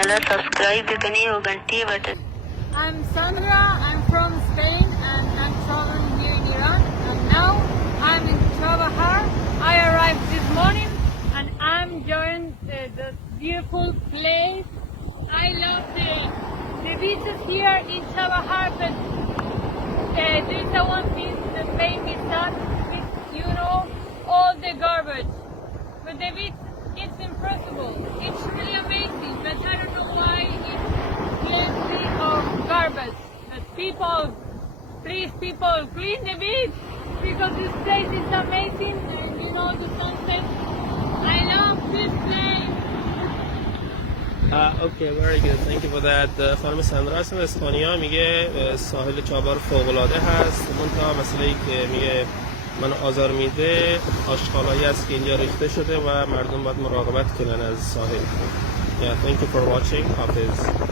I'm Sandra, I'm from Spain and I'm traveling here in Iran and now I'm in Chabahar. I arrived this morning and I'm enjoying the beautiful place. I love the beaches here in Chabahar, but there's the one thing that made me sad, all the garbage. But the beach, it's impossible. It's really amazing, but I don't know why it's plenty of garbage. But people, please people, clean the beach because this place is amazing and the sunset. I love this place. Okay, very good. Thank you for that. خانم سندرا هستن از اسپانیا، میگه ساحل چابهار فوق‌العاده هست. منتها مسئله‌ای که میگه من آزار میده آشغالایی است که اینجا ریخته شده و مردم باید مراقبت کنن از ساحل. Yeah, thank you for watching. حافظ.